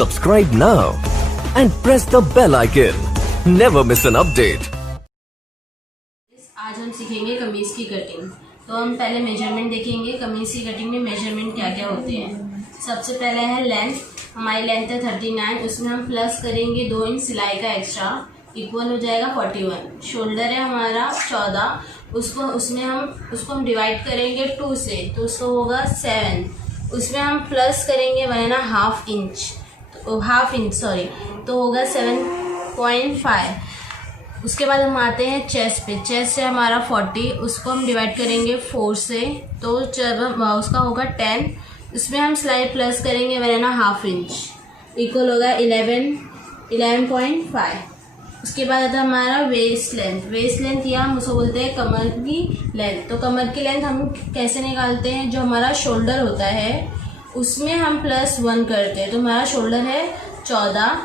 Subscribe now and press the bell icon. Never miss an update. आज हम सीखेंगे कमीज की कटिंग। तो हम पहले मेजरमेंट देखेंगे। कमीज की कटिंग में मेजरमेंट क्या क्या होते हैं। सबसे पहले है लेंथ। हमारी लेंथ है 39, उसमें हम प्लस करेंगे 2 इंच सिलाई का एक्स्ट्रा, इक्वल हो जाएगा 41। शोल्डर है हमारा 14, उसको हम डिवाइड करेंगे 2 से, तो उसको होगा 7। उसमें हम प्लस करेंगे 1.5 इंच, तो होगा 7.5। उसके बाद हम आते हैं चेस्ट पे। चेस्ट है हमारा 40, उसको हम डिवाइड करेंगे 4 से, तो उसका होगा 10। इसमें हम सिलाई प्लस करेंगे 1.5 इंच, इक्वल होगा 11.5। उसके बाद आता है हमारा वेस्ट लेंथ। वेस्ट लेंथ या हम उसको बोलते हैं कमर की लेंथ। तो कमर की लेंथ हम कैसे निकालते हैं, जो हमारा शोल्डर होता है उसमें हम +1 करते हैं। तो हमारा शोल्डर है 14,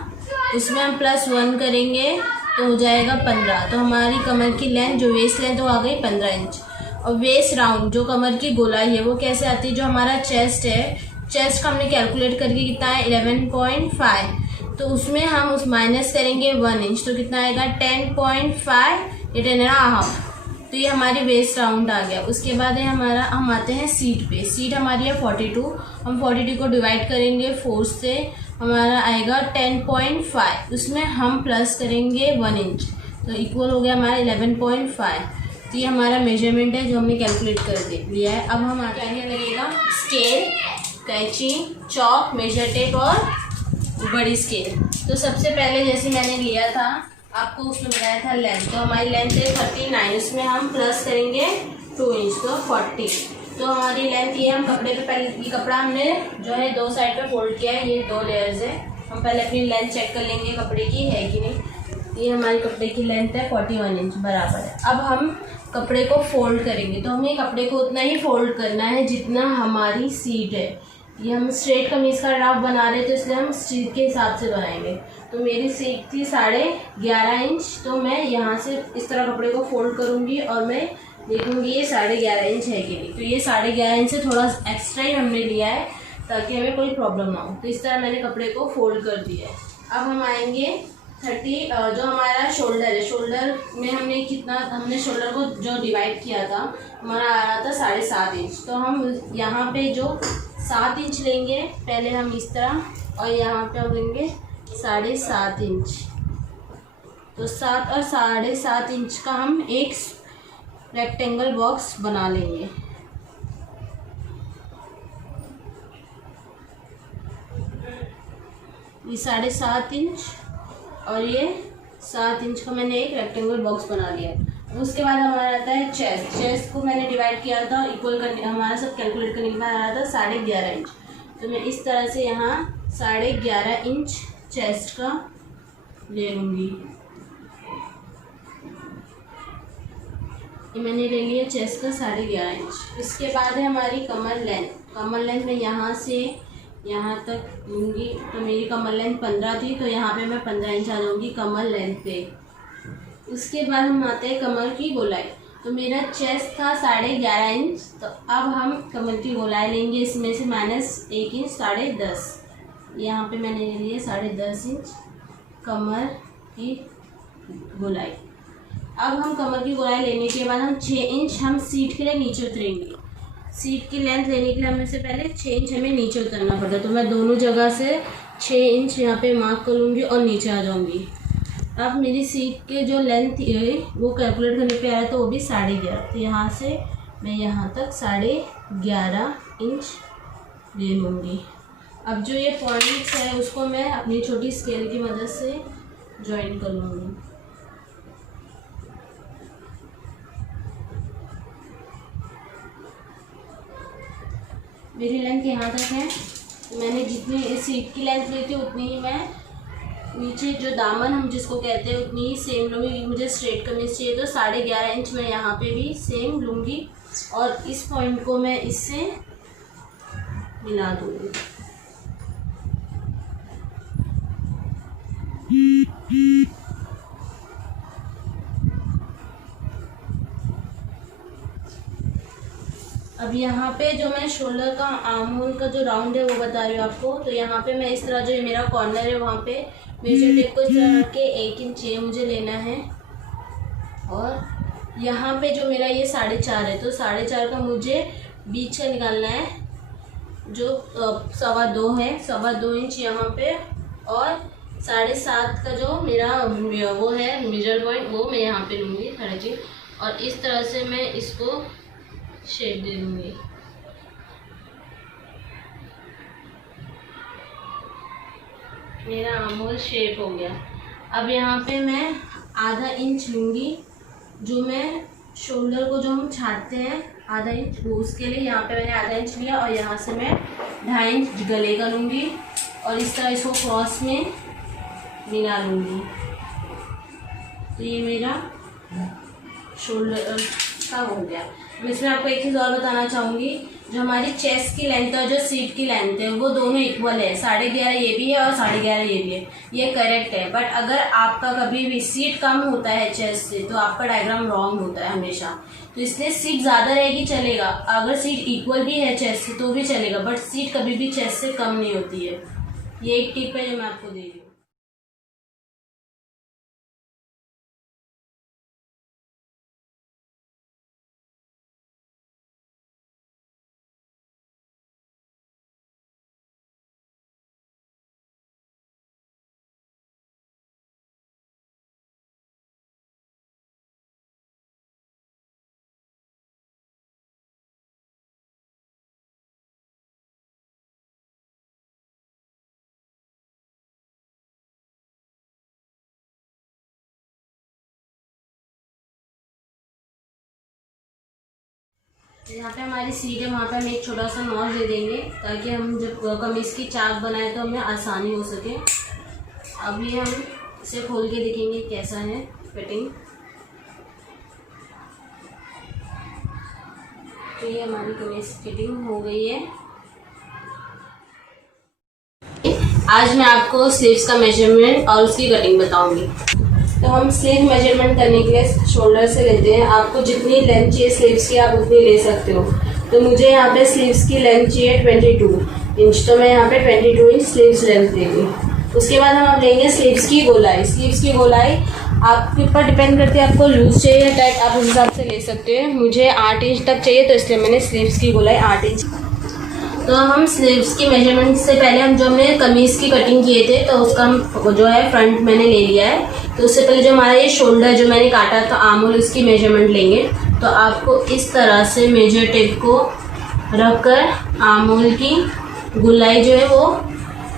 उसमें हम +1 करेंगे तो हो जाएगा 15। तो हमारी कमर की लेंथ जो वेस्ट लेंथ वो आ गई 15 इंच। और वेस्ट राउंड जो कमर की गोलाई है वो कैसे आती है, जो हमारा चेस्ट है, चेस्ट का हमने कैलकुलेट करके कितना है 11.5, तो उसमें हम उस माइनस करेंगे 1 इंच, तो कितना आएगा 10.5 या 10.5। तो ये हमारी वेस्ट राउंड आ गया। उसके बाद है हम आते हैं सीट पे। सीट हमारी है 42, हम 42 को डिवाइड करेंगे 4 से, हमारा आएगा 10.5। उसमें हम प्लस करेंगे 1 इंच, तो इक्वल हो गया हमारा 11.5। तो ये हमारा मेजरमेंट है जो हमने कैलकुलेट कर लिया है। अब हम आगे लगेगा स्केल, कैंची, चॉक, मेजर टेप और बड़ी स्केल। तो सबसे पहले जैसे मैंने लिया था आपको उसमें बताया था लेंथ। तो हमारी लेंथ है 39, उसमें हम प्लस करेंगे 2 इंच, तो 40। तो हमारी लेंथ ये हम कपड़े पे पहले ये कपड़ा हमने जो है 2 साइड पे फोल्ड किया है, ये 2 लेयर्स है। हम पहले अपनी लेंथ चेक कर लेंगे कपड़े की है कि नहीं। ये हमारी कपड़े की लेंथ है 41 इंच बराबर है। अब हम कपड़े को फोल्ड करेंगे, तो हमें कपड़े को उतना ही फोल्ड करना है जितना हमारी सीट है। ये हम स्ट्रेट कमीज का ड्राफ्ट बना रहे हैं, तो इसलिए हम सीट के हिसाब से बनाएंगे। तो मेरी सीट थी 11.5 इंच, तो मैं यहाँ से इस तरह कपड़े को फोल्ड करूँगी और मैं देखूँगी ये 11.5 इंच है कि नहीं। तो ये 11.5 इंच से थोड़ा एक्स्ट्रा ही हमने लिया है ताकि हमें कोई प्रॉब्लम ना हो। तो इस तरह मैंने कपड़े को फोल्ड कर दिया है। अब हम आएंगे 30, जो हमारा शोल्डर है, शोल्डर में हमने शोल्डर को जो डिवाइड किया था हमारा आ रहा था 7.5 इंच। तो हम यहाँ पे जो 7 इंच लेंगे पहले हम इस तरह, और यहाँ पे हम लेंगे 7.5 इंच। तो 7 और 7.5 इंच का हम एक रेक्टेंगल बॉक्स बना लेंगे। ये 7.5 इंच और ये 7 इंच का मैंने एक रेक्टेंगल बॉक्स बना लिया। उसके बाद हमारा आता है चेस्ट। चेस्ट को मैंने डिवाइड किया था, इक्वल करने हमारा सब कैलकुलेट करने के बाद आ रहा था 11.5 इंच। तो मैं इस तरह से यहाँ 11.5 इंच चेस्ट का ले लूँगी। ये मैंने ले लिया चेस्ट का 11.5 इंच। इसके बाद है हमारी कमर लेंथ। कमर लेंथ मैं यहाँ से यहाँ तक लूँगी, तो मेरी कमर लेंथ 15 थी, तो यहाँ पे मैं 15 इंच आ जाऊँगी कमर लेंथ पे। उसके बाद हम आते हैं कमर की गोलाई। तो मेरा चेस्ट था 11.5 इंच, तो अब हम कमर की गोलाई लेंगे, इसमें से -1 इंच 10.5। यहाँ पे मैंने ले लिया 10.5 इंच कमर की गोलाई। अब हम कमर की गोलाई लेने के बाद हम 6 इंच हम सीट के लिए नीचे उतरेंगे। सीट की लेंथ लेने के लिए हमें से पहले 6 इंच हमें नीचे उतरना पड़ता है। तो मैं दोनों जगह से 6 इंच यहाँ पे मार्क कर लूँगी और नीचे आ जाऊँगी। अब मेरी सीट के जो लेंथ है वो कैलकुलेट करने पे आया, तो वो भी 11.5। तो यहाँ से मैं यहाँ तक 11.5 इंच ले लूँगी। अब जो ये पॉइंट्स है उसको मैं अपनी छोटी स्केल की मदद से ज्वाइन कर लूँगी। मेरी लेंथ यहाँ तक है। मैंने जितनी सीट की लेंथ ली थी उतनी ही मैं नीचे जो दामन हम जिसको कहते हैं उतनी ही सेम लूँगी। मुझे स्ट्रेट कमीज चाहिए, तो 11.5 इंच मैं यहाँ पे भी सेम लूँगी और इस पॉइंट को मैं इससे मिला दूँगी। अब अब यहाँ पे जो मैं शोल्डर का आर्म होल का जो राउंड है वो बता रही हूँ आपको। तो यहाँ पे मैं इस तरह जो मेरा कॉर्नर है वहाँ पे मेजर टेप को इस तरह रख के 1 इंच ये मुझे लेना है। और यहाँ पे जो मेरा ये 4.5 है, तो 4.5 का मुझे बीच का निकालना है, जो 2.25 है, 2.25 इंच यहाँ पे। और 7.5 का जो मेरा वो है मेजर पॉइंट, वो मैं यहाँ पे लूँगी 3.5। और इस तरह से मैं इसको शेप दे दूँगी। मेरा आर्म होल शेप हो गया। अब यहाँ पे मैं आधा इंच लूँगी, जो मैं शोल्डर को जो हम छाटते हैं आधा इंच, वो उसके लिए यहाँ पे मैंने आधा इंच लिया। और यहाँ से मैं 2.5 इंच गले का लूँगी और इस तरह इसको क्रॉस में मिला लूँगी। तो ये मेरा शोल्डर का हो गया। मैं इसमें आपको एक चीज़ और बताना चाहूँगी, जो हमारी चेस्ट की लेंथ और जो सीट की लेंथ है वो दोनों इक्वल है। 11.5 ये भी है और 11.5 ये भी है, ये करेक्ट है। बट अगर आपका कभी भी सीट कम होता है चेस्ट से, तो आपका डायग्राम रॉन्ग होता है हमेशा। तो इसलिए सीट ज़्यादा रहेगी चलेगा, अगर सीट इक्वल भी है चेस्ट से तो भी चलेगा, बट सीट कभी भी चेस्ट से कम नहीं होती है। ये एक टिप है जो मैं आपको दे रही हूँ। यहाँ पे हमारी सीट है, वहाँ पे हम एक छोटा सा नॉच दे देंगे, ताकि हम जब कमीज़ की चाक बनाए तो हमें आसानी हो सके। अभी हम इसे खोल के देखेंगे कैसा है फिटिंग। तो ये हमारी कमीज़ फिटिंग हो गई है। आज मैं आपको स्लीव्स का मेजरमेंट और उसकी कटिंग बताऊंगी। तो हम स्लीव मेजरमेंट करने के लिए शोल्डर से लेते हैं। आपको जितनी लेंथ चाहिए स्लीव्स की आप उतनी ले सकते हो। तो मुझे यहाँ पे स्लीव्स की लेंथ चाहिए 22 इंच, तो मैं यहाँ पे 22 इंच स्लीव्स लेंथ लेंगी। उसके बाद हम लेंगे स्लीव्स की गोलाई। स्लीव्स की गोलाई आपके ऊपर डिपेंड करती है, आपको लूज चाहिए या टाइट, आप उस हिसाब से ले सकते हो। मुझे 8 इंच तक चाहिए, तो इसलिए मैंने स्लीव्स की गोलाई 8 इंच। तो हम स्लीव्स की मेजरमेंट से पहले हम जो हमने कमीज़ की कटिंग किए थे, तो उसका हम जो है फ्रंट मैंने ले लिया है। तो उससे पहले जो हमारा ये शोल्डर जो मैंने काटा था आर्म होल, उसकी मेजरमेंट लेंगे। तो आपको इस तरह से मेजर टेप को रखकर आर्म होल की गोलाई जो है वो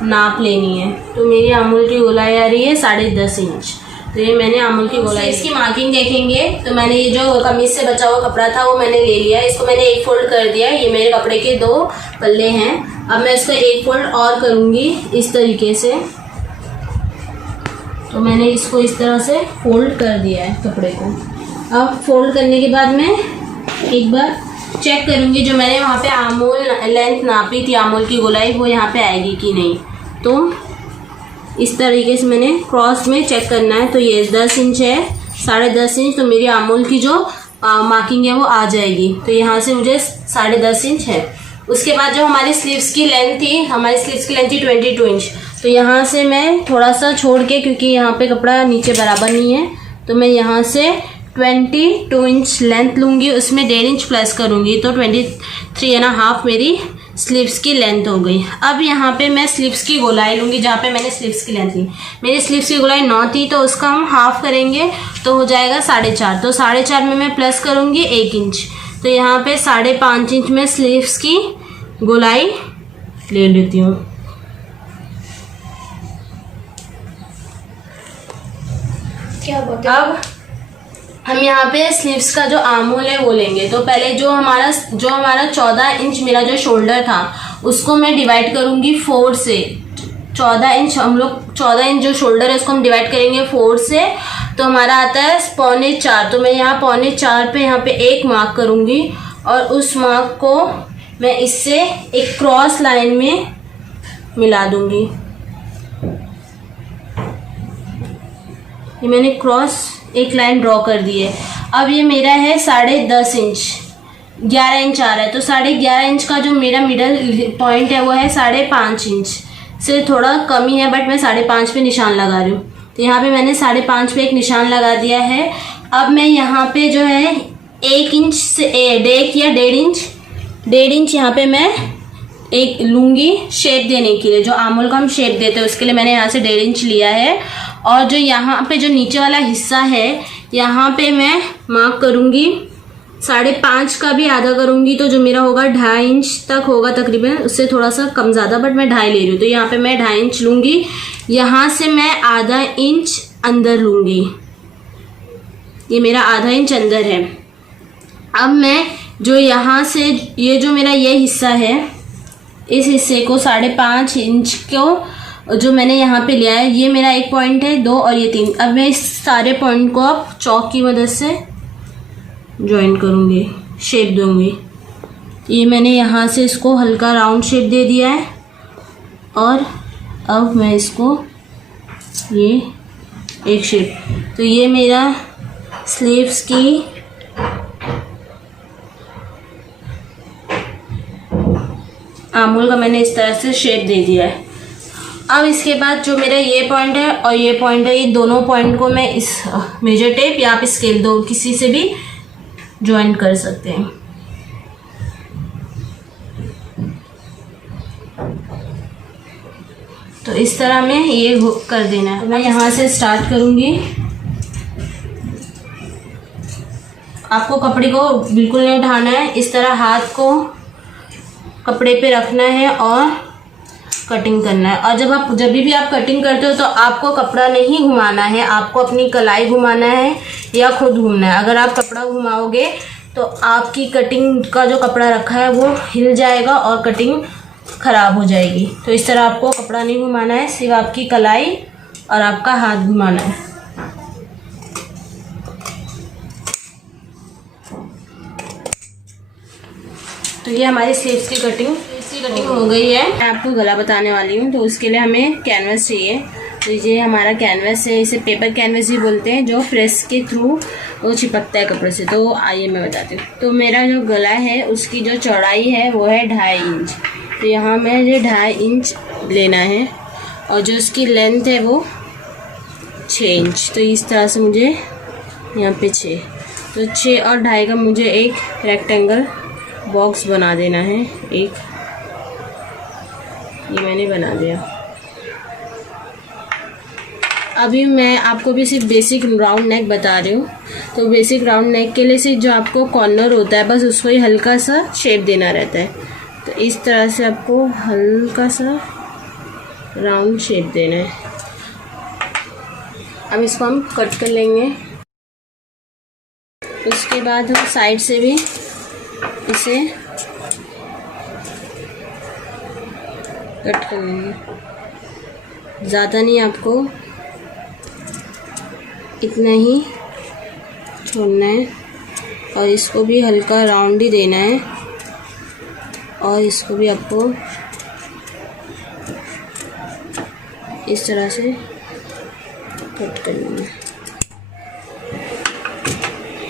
नाप लेनी है। तो मेरी आर्म होल की गोलाई आ रही है 10.5 इंच। तो ये मैंने आर्म होल की गोलाई, इसकी मार्किंग देखेंगे तो मैंने ये जो कमीज से बचा हुआ कपड़ा था वो मैंने ले लिया। इसको मैंने एक फोल्ड कर दिया। ये मेरे कपड़े के 2 पल्ले हैं। अब मैं इसको एक फोल्ड और करूँगी इस तरीके से। तो मैंने इसको इस तरह से फोल्ड कर दिया है कपड़े को। अब फोल्ड करने के बाद मैं एक बार चेक करूँगी जो मैंने वहाँ पे आर्म होल लेंथ नापी थी, आर्म होल की गोलाई, वो यहाँ पे आएगी कि नहीं। तो इस तरीके से मैंने क्रॉस में चेक करना है। तो ये 10 इंच है, 10.5 इंच, तो मेरी आर्म होल की जो मार्किंग है वो आ जाएगी। तो यहाँ से मुझे 10.5 इंच है। उसके बाद जो हमारी स्लीव्स की लेंथ थी, हमारी स्लीव्स की लेंथ थी 22 इंच। तो यहाँ से मैं थोड़ा सा छोड़ के, क्योंकि यहाँ पे कपड़ा नीचे बराबर नहीं है, तो मैं यहाँ से 22 इंच लेंथ लूँगी, उसमें 1.5 इंच प्लस करूँगी। तो 23.5 मेरी स्लीव्स की लेंथ हो गई। अब यहाँ पे मैं स्लीव्स की गोलाई लूँगी, जहाँ पे मैंने स्लीव्स की लेंथ ली। मेरी स्लीव्स की गोलाई 9 थी, तो उसका हम हाफ करेंगे तो हो जाएगा 4.5। तो 4.5 में मैं प्लस करूँगी 1 इंच। तो यहाँ पे 5.5 इंच में स्लीव्स की गोलाई ले लेती हूँ। अब हम यहाँ पे स्लीव्स का जो आर्म होल है वो लेंगे। तो पहले जो हमारा 14 इंच मेरा जो शोल्डर था उसको मैं डिवाइड करूँगी 4 से। 14 इंच हम लोग 14 इंच जो शोल्डर है उसको हम डिवाइड करेंगे 4 से, तो हमारा आता है 3.25। तो मैं यहाँ 3.25 पे यहाँ पे एक मार्क करूँगी और उस मार्क को मैं इससे एक क्रॉस लाइन में मिला दूँगी। ये मैंने क्रॉस एक लाइन ड्रॉ कर दी है। अब ये मेरा है 10.5 इंच। 11 इंच आ रहा है, तो 11.5 इंच का जो मेरा मिडल पॉइंट है वो है 5.5 इंच से थोड़ा कम ही है, बट मैं 5.5 पे निशान लगा रही हूँ। तो यहाँ पे मैंने 5.5 पे एक निशान लगा दिया है। अब मैं यहाँ पे जो है 1 इंच से 1.5 इंच यहाँ पे मैं एक लूँगी शेप देने के लिए, जो आमूल का हम शेप देते हैं उसके लिए मैंने यहाँ से 1.5 इंच लिया है। और जो यहाँ पे जो नीचे वाला हिस्सा है यहाँ पे मैं मार्क करूँगी 5.5 का भी आधा करूँगी, तो जो मेरा होगा 2.5 इंच तक होगा तकरीबन, उससे थोड़ा सा कम ज़्यादा, बट मैं 2.5 ले रही हूँ। तो यहाँ पे मैं 2.5 इंच लूँगी, यहाँ से मैं आधा इंच अंदर लूँगी, ये मेरा आधा इंच अंदर है। अब मैं जो यहाँ से ये जो मेरा ये हिस्सा है, इस हिस्से को 5.5 इंच को जो मैंने यहाँ पे लिया है, ये मेरा एक पॉइंट है, 2 और ये 3। अब मैं इस सारे पॉइंट को अब चौक की मदद से ज्वाइन करूँगी, शेप दूँगी। ये मैंने यहाँ से इसको हल्का राउंड शेप दे दिया है और अब मैं इसको ये एक शेप, तो ये मेरा स्लीव्स की आमूल का मैंने इस तरह से शेप दे दिया है। अब इसके बाद जो मेरा ये पॉइंट है और ये पॉइंट है, ये दोनों पॉइंट को मैं इस मेजर टेप या आप स्केल दो किसी से भी ज्वाइन कर सकते हैं। तो इस तरह में ये कर देना है। तो मैं यहाँ से स्टार्ट करूँगी। आपको कपड़े को बिल्कुल नहीं उठाना है, इस तरह हाथ को कपड़े पे रखना है और कटिंग करना है। और जब भी आप कटिंग करते हो तो आपको कपड़ा नहीं घुमाना है, आपको अपनी कलाई घुमाना है या खुद घूमना है। अगर आप कपड़ा घुमाओगे तो आपकी कटिंग का जो कपड़ा रखा है वो हिल जाएगा और कटिंग ख़राब हो जाएगी। तो इस तरह आपको कपड़ा नहीं घुमाना है, सिर्फ आपकी कलाई और आपका हाथ घुमाना है। तो ये हमारी स्लीव्स की कटिंग हो गई है। मैं आपको गला बताने वाली हूँ। तो उसके लिए हमें कैनवस चाहिए। तो ये हमारा कैनवस है, इसे पेपर कैनवस भी बोलते हैं, जो प्रेस के थ्रू वो चिपकता है कपड़े से। तो आइए मैं बताती हूँ। तो मेरा जो गला है उसकी जो चौड़ाई है वो है 2.5 इंच। तो यहाँ मैं ये 2.5 इंच लेना है और जो उसकी लेंथ है वो 6 इंच। तो इस तरह से मुझे यहाँ पे 6, तो 6 और 2.5 का मुझे एक रेक्टेंगल बॉक्स बना देना है। एक ये मैंने बना दिया। अभी मैं आपको भी सिर्फ बेसिक राउंड नेक बता रही हूँ। तो बेसिक राउंड नेक के लिए सिर्फ जो आपको कॉर्नर होता है बस उसको ही हल्का सा शेप देना रहता है। तो इस तरह से आपको हल्का सा राउंड शेप देना है। अब इसको हम कट कर लेंगे। उसके बाद हम साइड से भी इसे कट कर लेंगे। ज़्यादा नहीं, आपको इतना ही छोड़ना है और इसको भी हल्का राउंड ही देना है और इसको भी आपको इस तरह से कट कर लेना है।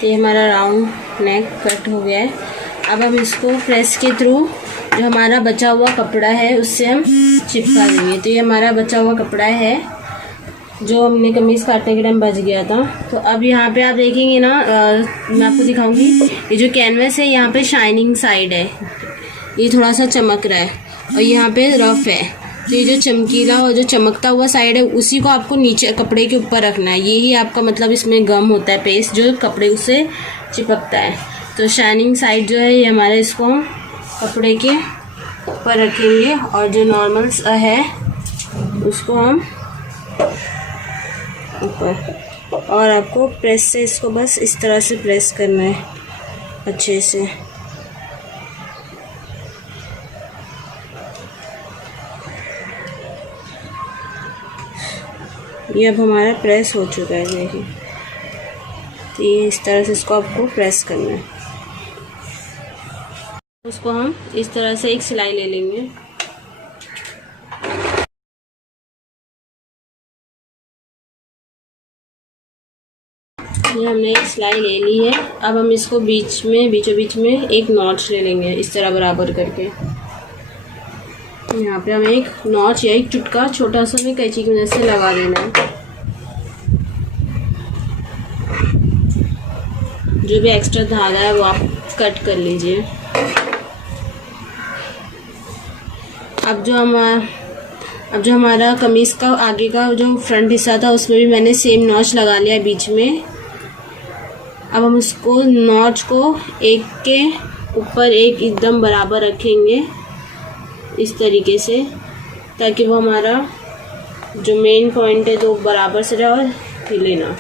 ये हमारा राउंड नेक कट हो गया है। अब हम इसको प्रेस के थ्रू जो हमारा बचा हुआ कपड़ा है उससे हम चिपका देंगे। तो ये हमारा बचा हुआ कपड़ा है जो हमने कमीज़ काटने के टाइम बच गया था। तो अब यहाँ पे आप देखेंगे ना, मैं आपको दिखाऊंगी। ये जो कैनवस है यहाँ पे शाइनिंग साइड है, ये थोड़ा सा चमक रहा है और यहाँ पे रफ है। तो ये जो चमकीला और जो चमकता हुआ साइड है उसी को आपको नीचे कपड़े के ऊपर रखना है। यही आपका मतलब इसमें गम होता है, पेस्ट जो कपड़े से चिपकता है। तो शाइनिंग साइड जो है ये हमारा, इसको हम कपड़े के ऊपर रखेंगे और जो नॉर्मल है उसको हम ऊपर। और आपको प्रेस से इसको बस इस तरह से प्रेस करना है अच्छे से। ये अब हमारा प्रेस हो चुका है, देखिए। तो ये इस तरह से इसको आपको प्रेस करना है। उसको हम इस तरह से एक सिलाई ले लेंगे। ये हमने एक सिलाई ले ली है। अब हम इसको बीचों बीच में एक नॉच ले लेंगे इस तरह बराबर करके। यहाँ पे हमें एक नॉच या एक चुटका छोटा सा भी कैंची की मदद से लगा देना है। जो भी एक्स्ट्रा धागा है वो आप कट कर लीजिए। अब जो हमारा कमीज़ का आगे का जो फ्रंट हिस्सा था उसमें भी मैंने सेम नॉच लगा लिया बीच में। अब हम उसको नॉच को एक के ऊपर एक एकदम बराबर रखेंगे इस तरीके से, ताकि वो हमारा जो मेन पॉइंट है तो बराबर से रहे और हिले ना।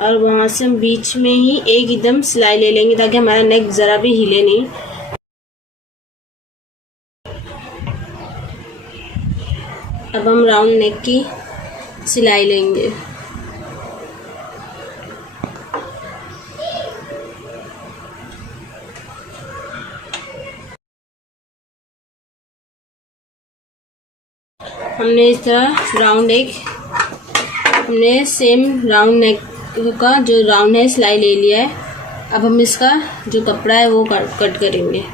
और वहाँ से हम बीच में ही एक एकदम सिलाई ले लेंगे ताकि हमारा नेक ज़रा भी हिले नहीं। अब हम राउंड नेक की सिलाई लेंगे। हमने इस तरह हमने सेम राउंड नेक का जो राउंड है सिलाई ले लिया है। अब हम इसका जो कपड़ा है वो कट करेंगे।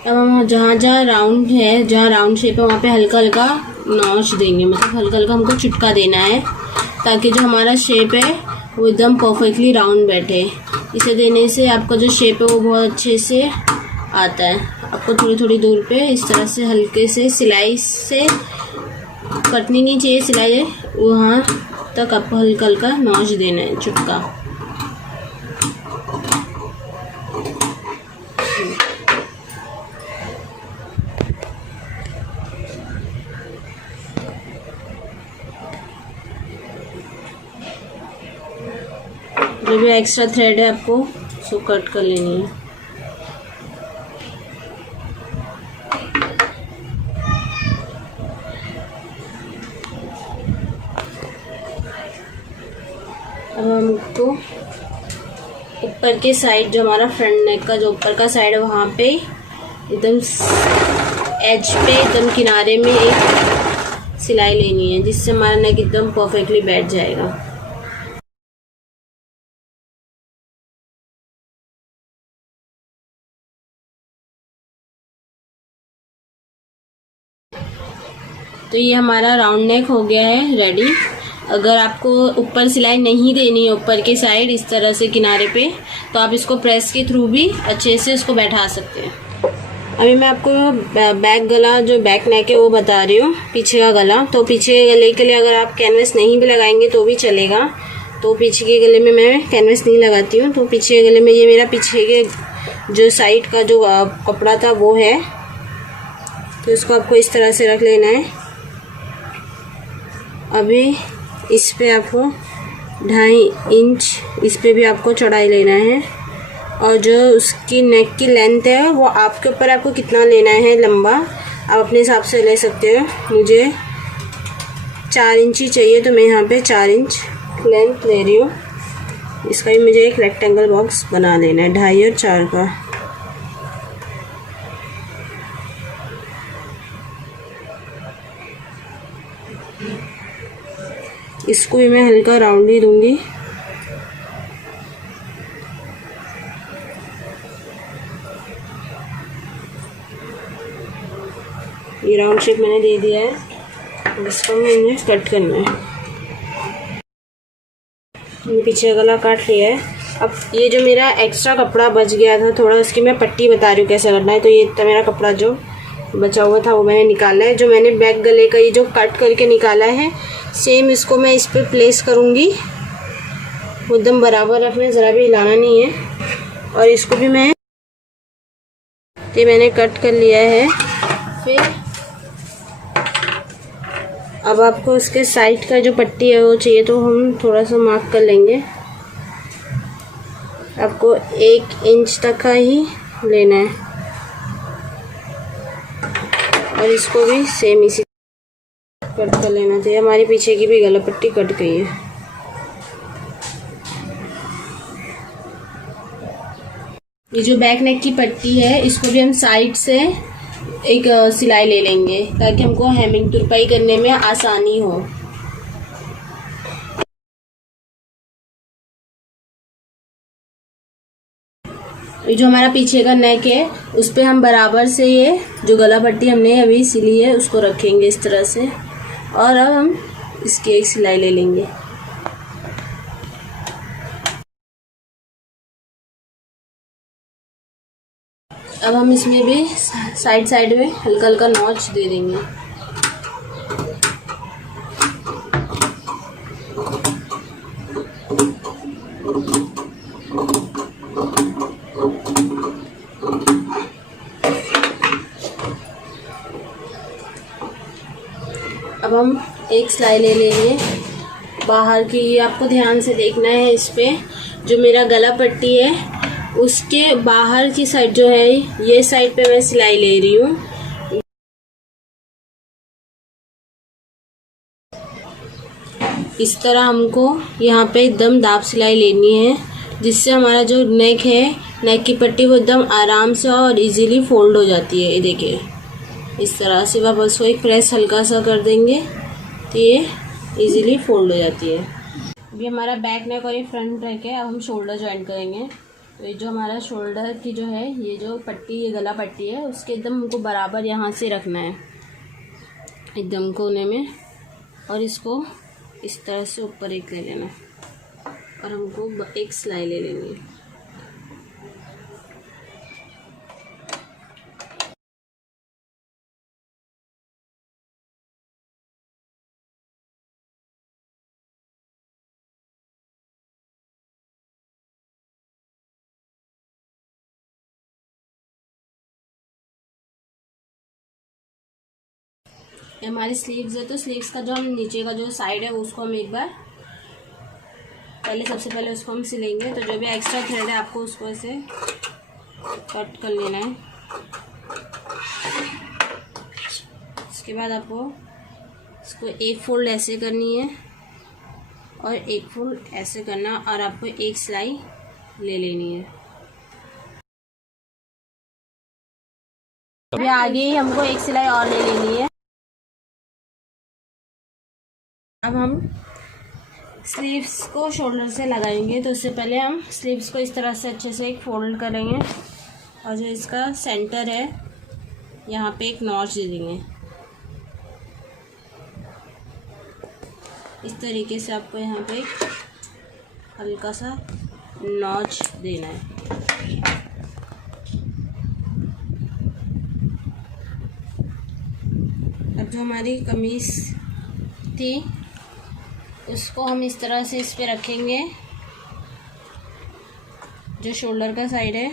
अब हम जहाँ राउंड है, जहाँ राउंड शेप है वहाँ पे हल्का हल्का नॉच देंगे, मतलब हल्का हल्का हमको चुटका देना है ताकि जो हमारा शेप है वो एकदम परफेक्टली राउंड बैठे। इसे देने से आपका जो शेप है वो बहुत अच्छे से आता है। आपको थोड़ी थोड़ी दूर पे इस तरह से हल्के से सिलाई से कटनी नहीं चाहिए, सिलाई वहाँ तक आपको हल्का हल्का नॉच देना है चुटका। जो भी एक्स्ट्रा थ्रेड है आपको उसको कट कर लेनी है। अब हमको ऊपर के साइड जो हमारा फ्रंट नेक का जो ऊपर का साइड है वहाँ पे एकदम एज पे एकदम किनारे में एक सिलाई लेनी है जिससे हमारा नेक एकदम परफेक्टली बैठ जाएगा। तो ये हमारा राउंड नेक हो गया है रेडी। अगर आपको ऊपर सिलाई नहीं देनी है ऊपर के साइड इस तरह से किनारे पे, तो आप इसको प्रेस के थ्रू भी अच्छे से इसको बैठा सकते हैं। अभी मैं आपको बैक गला जो बैक नेक है वो बता रही हूँ, पीछे का गला। तो पीछे के गले के लिए अगर आप कैनवस नहीं भी लगाएंगे तो भी चलेगा। तो पीछे के गले में मैं कैनवस नहीं लगाती हूँ। तो पीछे के गले में ये मेरा पीछे के जो साइड का जो कपड़ा था वो है, तो इसको आपको इस तरह से रख लेना है। अभी इस पे आपको 2.5 इंच इस पे भी आपको चौड़ाई लेना है, और जो उसकी नेक की लेंथ है वो आपके ऊपर आपको कितना लेना है लंबा, आप अपने हिसाब से ले सकते हो। मुझे 4 इंच ही चाहिए तो मैं यहाँ पे 4 इंच लेंथ ले रही हूँ। इसका भी मुझे एक रेक्टेंगल बॉक्स बना लेना है 2.5 और 4 का। इसको भी मैं हल्का राउंड ही दूंगी। ये राउंड शेप मैंने दे दिया है, इसको मैंने कट करना है। पीछे गला काट लिया है। अब ये जो मेरा एक्स्ट्रा कपड़ा बच गया था थोड़ा, उसकी मैं पट्टी बता रही हूँ कैसे करना है। तो ये तो मेरा कपड़ा जो बचा हुआ था वो मैंने निकाला है। जो मैंने बैक गले का ये जो कट करके निकाला है, सेम इसको मैं इस पर प्लेस करूँगी। वो एकदम बराबर रखना, ज़रा भी हिलाना नहीं है। और इसको भी मैंने कट कर लिया है। फिर अब आपको उसके साइड का जो पट्टी है वो चाहिए, तो हम थोड़ा सा मार्क कर लेंगे। आपको 1 इंच तक का ही लेना है, और इसको भी सेम इसी कट कर लेना चाहिए। हमारे पीछे की भी गला पट्टी कट गई है। ये जो बैक नेक की पट्टी है इसको भी हम साइड से एक सिलाई ले लेंगे ताकि हमको हेमिंग तुरपाई करने में आसानी हो। ये जो हमारा पीछे का नेक है उस पे हम बराबर से ये जो गला पट्टी हमने अभी सिली है उसको रखेंगे इस तरह से, और अब हम इसकी एक सिलाई ले लेंगे। अब हम इसमें भी साइड साइड में हल्का हल्का नॉच दे देंगे। अब हम एक सिलाई ले लेंगे बाहर की। ये आपको ध्यान से देखना है, इस पे जो मेरा गला पट्टी है उसके बाहर की साइड जो है ये साइड पे मैं सिलाई ले रही हूँ। इस तरह हमको यहाँ पे एकदम दाब सिलाई लेनी है जिससे हमारा जो नेक है, नेक की पट्टी वो एकदम आराम से और इजीली फोल्ड हो जाती है। ये देखिए इस तरह से आप उसको एक प्रेस हल्का सा कर देंगे तो ये इजीली फोल्ड हो जाती है। अभी हमारा बैक नेक और ये फ्रंट नेक है। अब हम शोल्डर ज्वाइन करेंगे। तो ये जो हमारा शोल्डर की जो है ये जो पट्टी, ये गला पट्टी है उसके एकदम हमको बराबर यहाँ से रखना है एकदम कोने में, और इसको इस तरह से ऊपर एक ले लेना और हमको एक सिलाई ले लेनी है। हमारी स्लीव्स है तो स्लीव्स का जो हम नीचे का जो साइड है उसको हम एक बार सबसे पहले उसको हम सिलेंगे। तो जो भी एक्स्ट्रा थ्रेड है आपको उसको ऐसे कट कर लेना है। इसके बाद आपको इसको एक फोल्ड ऐसे करनी है और एक फोल्ड ऐसे करना, और आपको एक सिलाई ले लेनी है। अभी आगे ही हमको एक सिलाई और ले लेनी है। अब हम स्लीव्स को शोल्डर से लगाएंगे। तो उससे पहले हम स्लीव्स को इस तरह से अच्छे से एक फोल्ड करेंगे और जो इसका सेंटर है यहाँ पे एक नॉच दे देंगे। इस तरीके से आपको यहाँ पे हल्का सा नॉच देना है। अब जो हमारी कमीज थी उसको हम इस तरह से इस पे रखेंगे, जो शोल्डर का साइड है,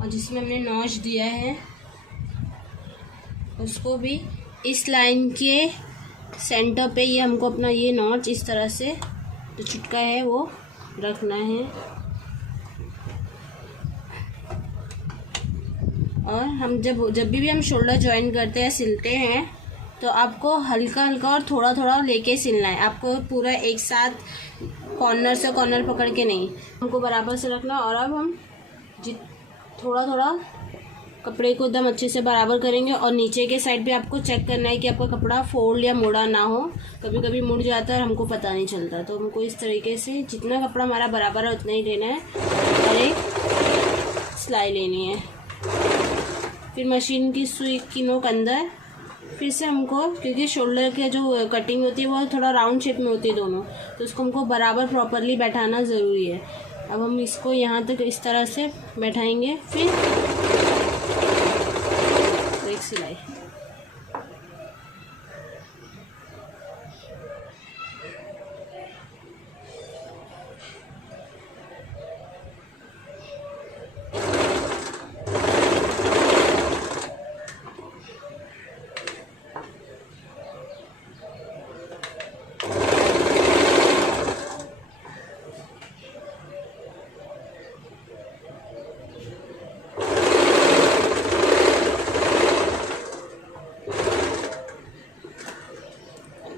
और जिसमें हमने नॉच दिया है उसको भी इस लाइन के सेंटर पे ये हमको अपना ये नॉच इस तरह से जो चुटका है वो रखना है। और हम जब भी हम शोल्डर ज्वाइन करते हैं, सिलते हैं, तो आपको हल्का हल्का और थोड़ा थोड़ा लेके सिलना है। आपको पूरा एक साथ कॉर्नर से कॉर्नर पकड़ के नहीं, हमको बराबर से रखना। और अब हम थोड़ा थोड़ा कपड़े को एकदम अच्छे से बराबर करेंगे। और नीचे के साइड पे आपको चेक करना है कि आपका कपड़ा फोल्ड या मुड़ा ना हो। कभी कभी मुड़ जाता है और हमको पता नहीं चलता। तो हमको इस तरीके से जितना कपड़ा हमारा बराबर है उतना ही लेना है और एक सिलाई लेनी है। फिर मशीन की सुई की नोक अंदर, फिर से हमको, क्योंकि शोल्डर के जो कटिंग होती है वो थोड़ा राउंड शेप में होती है दोनों, तो उसको हमको बराबर प्रॉपरली बैठाना ज़रूरी है। अब हम इसको यहाँ तक इस तरह से बैठाएंगे, फिर एक सिलाई।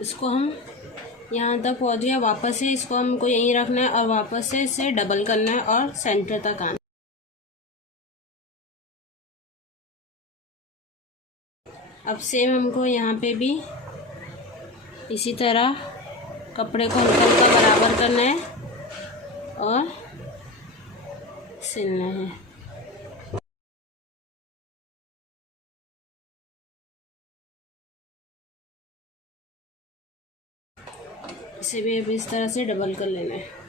इसको हम यहाँ तक पहुँच गया। वापस से इसको हमको यहीं रखना है और वापस से इसे डबल करना है और सेंटर तक आना है। अब सेम हमको यहाँ पे भी इसी तरह कपड़े को हल्का हल्का बराबर करना है और सिलना है। इसे भी अब इस तरह से डबल कर लेना है।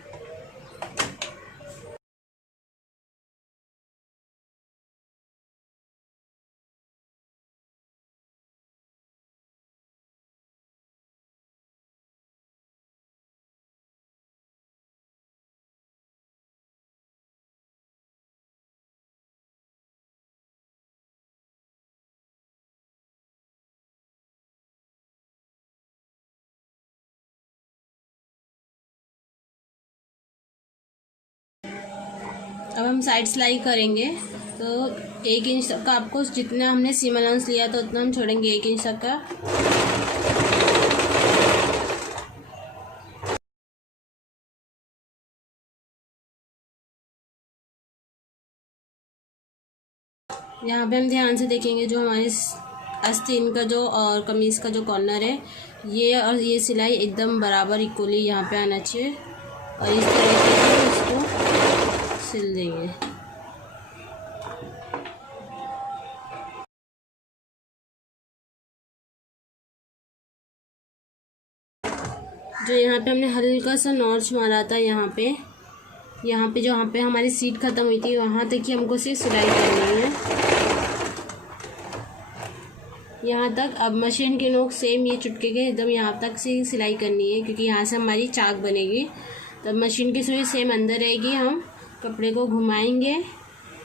अब हम साइड सिलाई करेंगे तो 1 इंच तक का आपको जितना हमने सीम अलाउंस लिया था उतना हम छोड़ेंगे 1 इंच तक का। यहाँ पे हम ध्यान से देखेंगे जो हमारे आस्तीन का जो और कमीज़ का जो कॉर्नर है ये और ये सिलाई एकदम बराबर इक्वली यहाँ पे आना चाहिए और इस तरीके से इसको सिल देंगे। जो यहाँ पे हमने हल्का सा नॉच मारा था यहाँ पे जहाँ पे हमारी सीट ख़त्म हुई थी वहाँ तक ही हमको सिर्फ सिलाई करनी है, यहाँ तक। अब मशीन की नोक सेम ये चुटके के एकदम यहाँ तक से सिलाई करनी है क्योंकि यहाँ से हमारी चाक बनेगी। तब मशीन की सुई सेम अंदर रहेगी, हम कपड़े को घुमाएंगे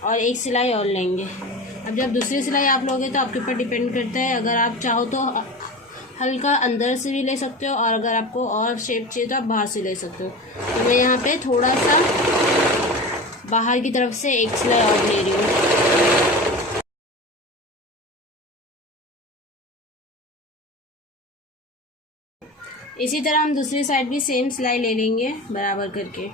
और एक सिलाई और लेंगे। अब जब दूसरी सिलाई आप लोगे तो आपके ऊपर डिपेंड करता है, अगर आप चाहो तो हल्का अंदर से भी ले सकते हो और अगर आपको और शेप चाहिए तो आप बाहर से ले सकते हो। तो मैं यहाँ पे थोड़ा सा बाहर की तरफ से एक सिलाई और ले रही हूँ। इसी तरह हम दूसरी साइड भी सेम सिलाई ले लेंगे बराबर करके।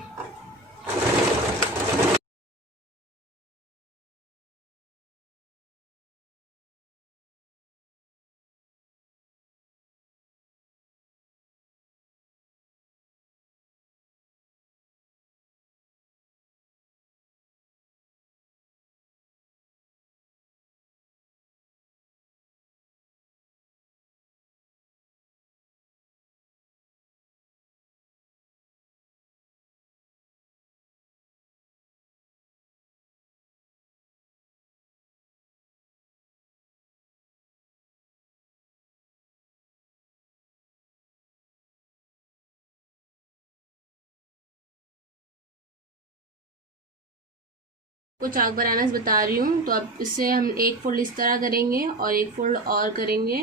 को चाक बनाना बता रही हूँ, तो अब इससे हम एक फोल्ड इस तरह करेंगे और एक फोल्ड और करेंगे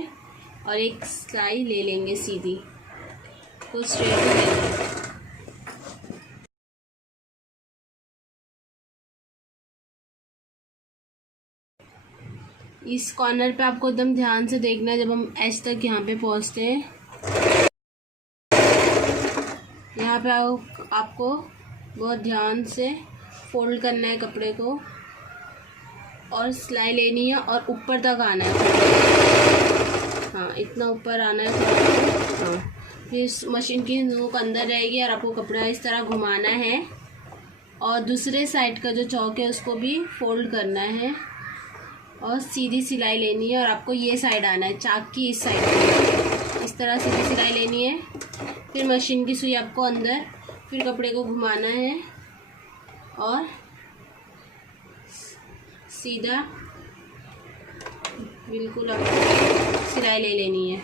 और एक सिलाई ले लेंगे सीधी, तो स्ट्रेट हो जाएगी। इस कॉर्नर पे आपको एकदम ध्यान से देखना है, जब हम एच तक यहाँ पे पहुँचते हैं यहाँ पे आपको बहुत ध्यान से फोल्ड करना है कपड़े को और सिलाई लेनी है और ऊपर तक आना है। हाँ, इतना ऊपर आना है। हाँ, फिर मशीन की नोक अंदर रहेगी और आपको कपड़ा इस तरह घुमाना है और दूसरे साइड का जो चौक है उसको भी फोल्ड करना है और सीधी सिलाई लेनी है और आपको ये साइड आना है, चाक की इस साइड इस तरह सीधी सिलाई लेनी है। फिर मशीन की सुई आपको अंदर, फिर कपड़े को घुमाना है और सीधा बिल्कुल आपको सिलाई ले लेनी है।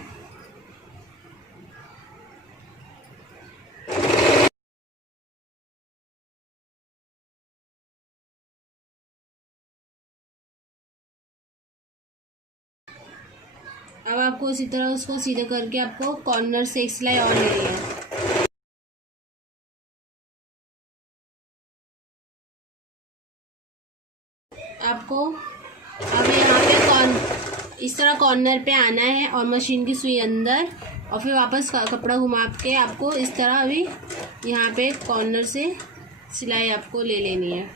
अब आपको इसी तरह उसको सीधे करके आपको कॉर्नर से एक सिलाई और लेनी है। आपको अब यहाँ पे इस तरह कॉर्नर पे आना है और मशीन की सुई अंदर और फिर वापस कपड़ा घुमा के आपको इस तरह अभी यहाँ पे कॉर्नर से सिलाई आपको ले लेनी है।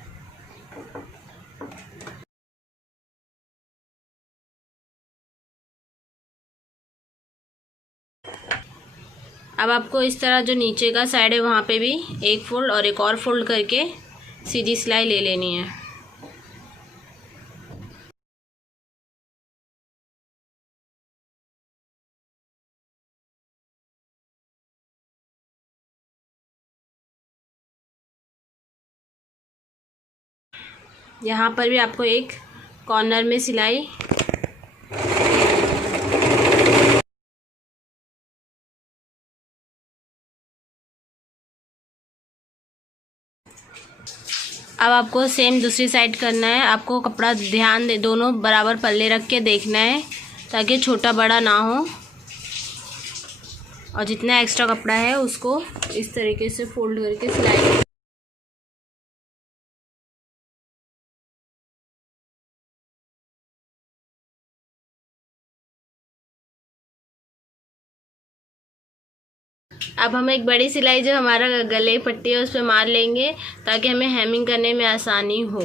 अब आपको इस तरह जो नीचे का साइड है वहाँ पे भी एक फोल्ड और एक और फोल्ड करके सीधी सिलाई ले लेनी है। यहाँ पर भी आपको एक कॉर्नर में सिलाई अब आपको सेम दूसरी साइड करना है। आपको कपड़ा ध्यान दे, दोनों बराबर पल्ले रख के देखना है ताकि छोटा बड़ा ना हो। और जितना एक्स्ट्रा कपड़ा है उसको इस तरीके से फोल्ड करके सिलाई। अब हम एक बड़ी सिलाई जो हमारा गले पट्टी है उस पर मार लेंगे ताकि हमें हेमिंग करने में आसानी हो।